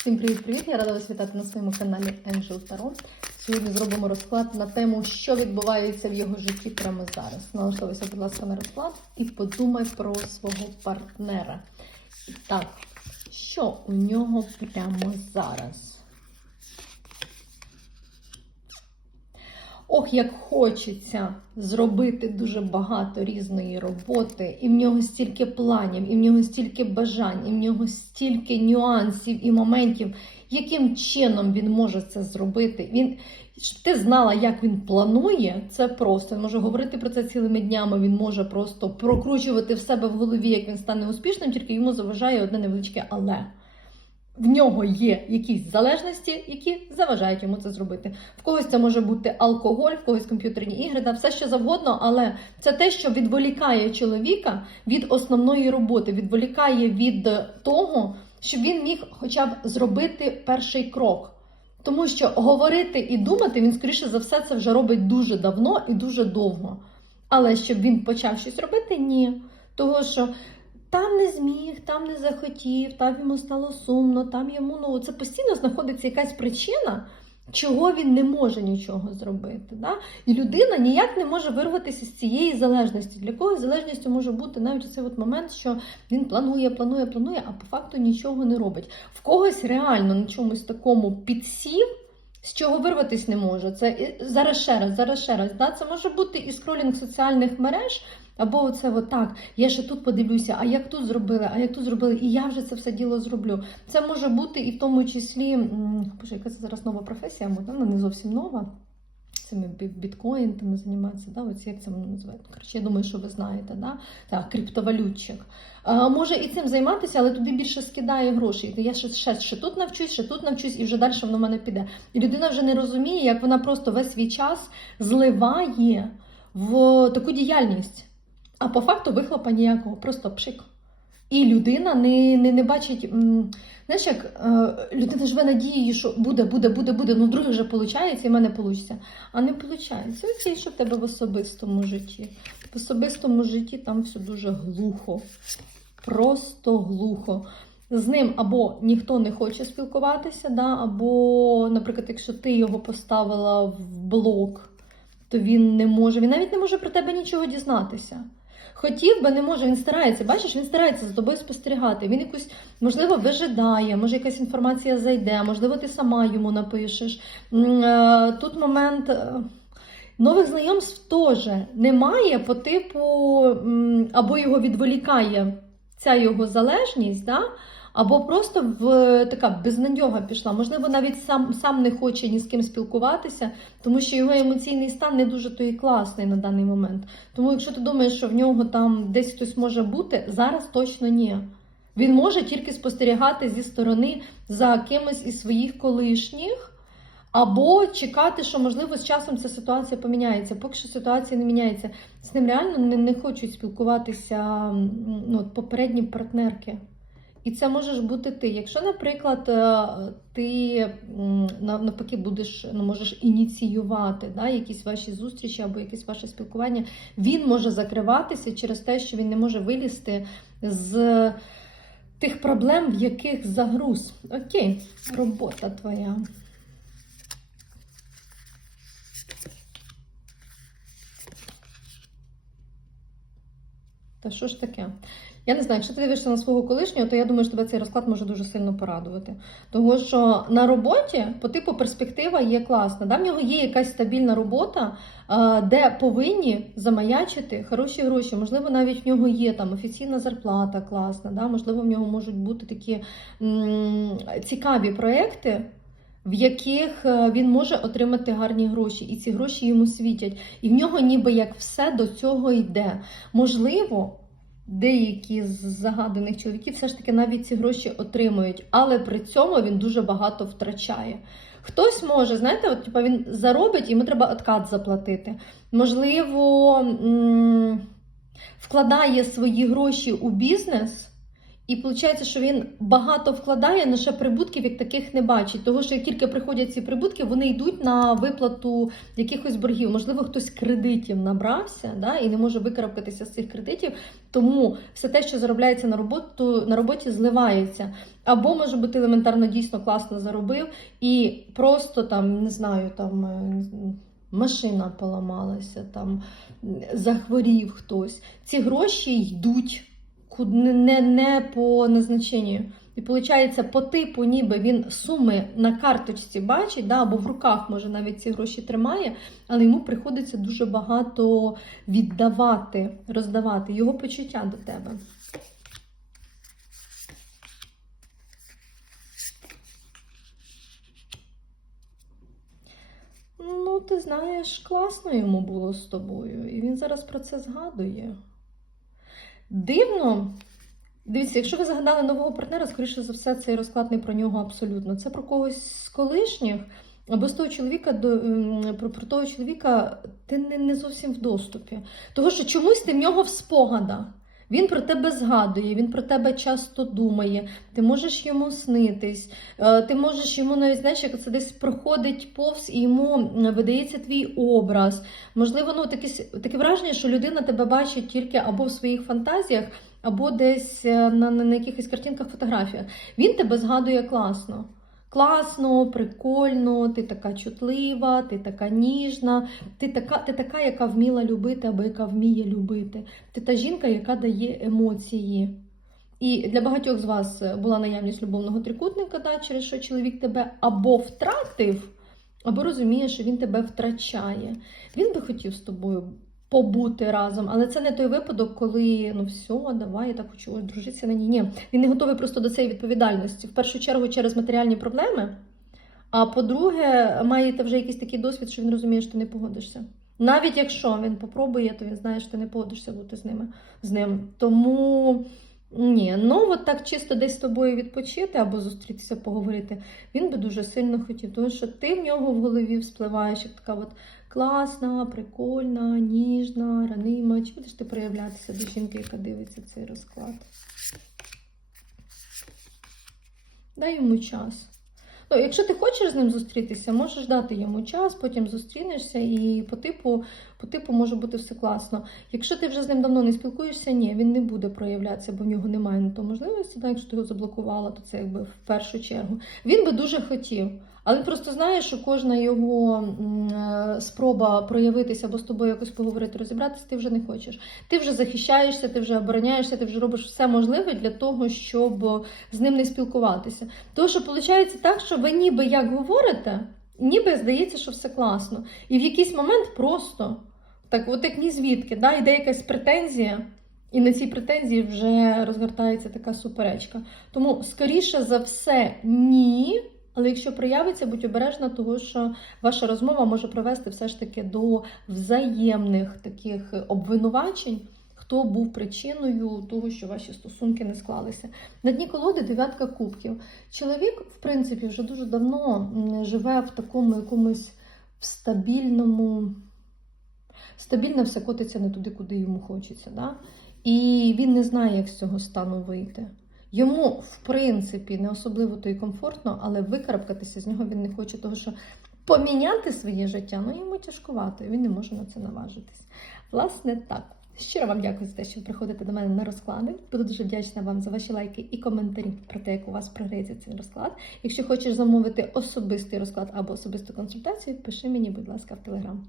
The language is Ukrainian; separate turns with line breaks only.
Всім привіт-привіт! Я рада вас вітати на своєму каналі Angel Tarot. Сьогодні зробимо розклад на тему, що відбувається в його житті прямо зараз. Налаштовуйся, будь ласка, на розклад і подумай про свого партнера. Так, що у нього прямо зараз? Ох, як хочеться зробити дуже багато різної роботи, і в нього стільки планів, і в нього стільки бажань, і в нього стільки нюансів і моментів, яким чином він може це зробити. Він щоб ти знала, як він планує, це просто він може говорити про це цілими днями. Він може просто прокручувати в себе в голові, як він стане успішним, тільки йому заважає одне невеличке але в нього є якісь залежності, які заважають йому це зробити. В когось це може бути алкоголь, в когось комп'ютерні ігри, та все що завгодно, але це те, що відволікає чоловіка від основної роботи, відволікає від того, щоб він міг хоча б зробити перший крок. Тому що говорити і думати він, скоріше за все, це вже робить дуже давно і дуже довго. Але щоб він почав щось робити, ні. Того що там не зміг, там не захотів, там йому стало сумно, там йому ну це постійно знаходиться якась причина, чого він не може нічого зробити. Да? І людина ніяк не може вирватися з цієї залежності. Для когось залежністю може бути навіть цей от момент, що він планує, планує, планує, а по факту нічого не робить. В когось реально на чомусь такому підсів. З чого вирватися не може. Це зараз ще раз, зараз ще раз. Да? Це може бути і скролінг соціальних мереж, або оце от так, я ще тут подивлюся, а як тут зробили, а як тут зробили, і я вже це все діло зроблю. Це може бути і в тому числі, боже, яка це зараз нова професія, вона не зовсім нова. Цими бі- біткоїнами займатися, да? Ось як це воно називається? Коротше, я думаю, що ви знаєте, да? так, криптовалютчик. А, може і цим займатися, але тобі більше скидає грошей. Я ще, ще, ще тут навчусь, ще тут навчусь, і вже далі воно в мене піде. І людина вже не розуміє, як вона просто весь свій час зливає в таку діяльність. А по факту вихлопа ніякого, просто пшик. І людина не, не, не бачить. Знаєш, як е, людина живе надією, що буде, буде, буде, буде, ну вдруге вже виходить, і в мене вийде. А не виходить. Окей, що в тебе в особистому житті. В особистому житті там все дуже глухо. Просто глухо. З ним або ніхто не хоче спілкуватися, да, або, наприклад, якщо ти його поставила в блок, то він не може, він навіть не може про тебе нічого дізнатися. Хотів би, не може, він старається. Бачиш, він старається за тобою спостерігати. Він якусь, можливо, вижидає, може якась інформація зайде, можливо, ти сама йому напишеш. Е, Тут момент е, нових знайомств теж немає по типу, або його відволікає ця його залежність, да? Або просто в така безнадьога пішла. Можливо, навіть сам, сам не хоче ні з ким спілкуватися, тому що його емоційний стан не дуже то і класний на даний момент. Тому, якщо ти думаєш, що в нього там десь хтось може бути, зараз точно ні. Він може тільки спостерігати зі сторони за кимось із своїх колишніх. Або чекати, що можливо з часом ця ситуація поміняється. Поки що ситуація не міняється. З ним реально не, не хочуть спілкуватися ну, попередні партнерки. І це можеш бути ти. Якщо, наприклад, е, ти навпаки будеш, ну, можеш ініціювати да, якісь ваші зустрічі або якесь ваше спілкування, він може закриватися через те, що він не може вилізти з тих проблем, в яких загруз. Окей, робота твоя. Що ж таке? Я не знаю, якщо ти дивишся на свого колишнього, то я думаю, що тебе цей розклад може дуже сильно порадувати. Тому що на роботі по типу перспектива є класна. Да? В нього є якась стабільна робота, де повинні замаячити хороші гроші. Можливо, навіть в нього є там офіційна зарплата класна, да? можливо, в нього можуть бути такі м- цікаві проекти. В яких е, він може отримати гарні гроші, і ці гроші йому світять. І в нього ніби як все до цього йде. Можливо, деякі з загаданих чоловіків все ж таки навіть ці гроші отримують, але при цьому він дуже багато втрачає. Хтось може, знаєте, от, типу, він заробить, йому треба откат заплатити. Можливо, вкладає свої гроші у бізнес. І виходить, що він багато вкладає, але ще прибутків як таких не бачить. Тому що як тільки приходять ці прибутки, вони йдуть на виплату якихось боргів. Можливо, хтось кредитів набрався да, і не може викарабкатися з цих кредитів. Тому все те, що заробляється на роботу, на роботі, зливається. Або може бути елементарно дійсно класно заробив, і просто там не знаю, там. е, Машина поламалася, там захворів хтось. Ці гроші йдуть не, не, по назначенню. І виходить, по типу, ніби він суми на карточці бачить, да, або в руках може навіть ці гроші тримає, але йому приходиться дуже багато віддавати, роздавати його почуття до тебе. Ну, ти знаєш, класно йому було з тобою, і він зараз про це згадує. Дивно. Дивіться, якщо ви загадали нового партнера, скоріше за все, цей розклад не про нього абсолютно. Це про когось з колишніх, або з того чоловіка до ем, про, про того чоловіка ти не, не зовсім в доступі. Того, що чомусь ти в нього в спогадах. Він про тебе згадує, він про тебе часто думає, ти можеш йому снитись, е, ти можеш йому навіть знаєш, як це десь проходить повз і йому видається твій образ. Можливо, ну таке, таке враження, що людина тебе бачить тільки або в своїх фантазіях, або десь е, на, на, на якихось картинках, фотографіях. Він тебе згадує класно. Класно, прикольно, ти така чутлива, ти така ніжна, ти така, ти така, яка вміла любити, або яка вміє любити. Ти та жінка, яка дає емоції. І для багатьох з вас була наявність любовного трикутника, да, через що чоловік тебе або втратив, або розуміє, що він тебе втрачає. Він би хотів з тобою побути разом, але це не той випадок, коли ну все, давай, я так хочу дружитися на ній. Ні, він не готовий просто до цієї відповідальності. В першу чергу через матеріальні проблеми. А по-друге, маєте вже якийсь такий досвід, що він розуміє, що ти не погодишся. Навіть якщо він попробує, то він знає, що ти не погодишся бути з ними з ним. Тому ні, ну от так чисто десь з тобою відпочити або зустрітися, поговорити. Він би дуже сильно хотів, тому що ти в нього в голові вспливаєш як така от класна, прикольна, ніжна, ранима. Чи будеш ти проявлятися до жінки, яка дивиться цей розклад? Дай йому час. Ну, якщо ти хочеш з ним зустрітися, можеш дати йому час, потім зустрінешся, і по типу, по типу може бути все класно. Якщо ти вже з ним давно не спілкуєшся, ні, він не буде проявлятися, бо в нього немає на то можливості. Так, якщо ти його заблокувала, то це якби в першу чергу. Він би дуже хотів. Але просто знає, що кожна його е, спроба проявитися або з тобою якось поговорити, розібратися, ти вже не хочеш. Ти вже захищаєшся, ти вже обороняєшся, ти вже робиш все можливе для того, щоб з ним не спілкуватися. Тому що виходить так, що ви ніби як говорите, ніби здається, що все класно. І в якийсь момент просто так, от як ні звідки, да, йде якась претензія. І на цій претензії вже розгортається така суперечка. Тому, скоріше за все, ні. Але якщо проявиться, будь обережна, того що ваша розмова може привести все ж таки до взаємних таких обвинувачень, хто був причиною того, що ваші стосунки не склалися. На дні колоди дев'ятка кубків. Чоловік, в принципі, вже дуже давно живе в такому якомусь в стабільному, стабільно все котиться не туди, куди йому хочеться. Да? І він не знає, як з цього стану вийти. Йому, в принципі, не особливо то й комфортно, але викарабкатися з нього він не хоче, тому що поміняти своє життя ну йому тяжкувато, і він не може на це наважитись. Власне, так. Щиро вам дякую за те, що приходите до мене на розклади. Буду дуже вдячна вам за ваші лайки і коментарі про те, як у вас програється цей розклад. Якщо хочеш замовити особистий розклад або особисту консультацію, пиши мені, будь ласка, в телеграм.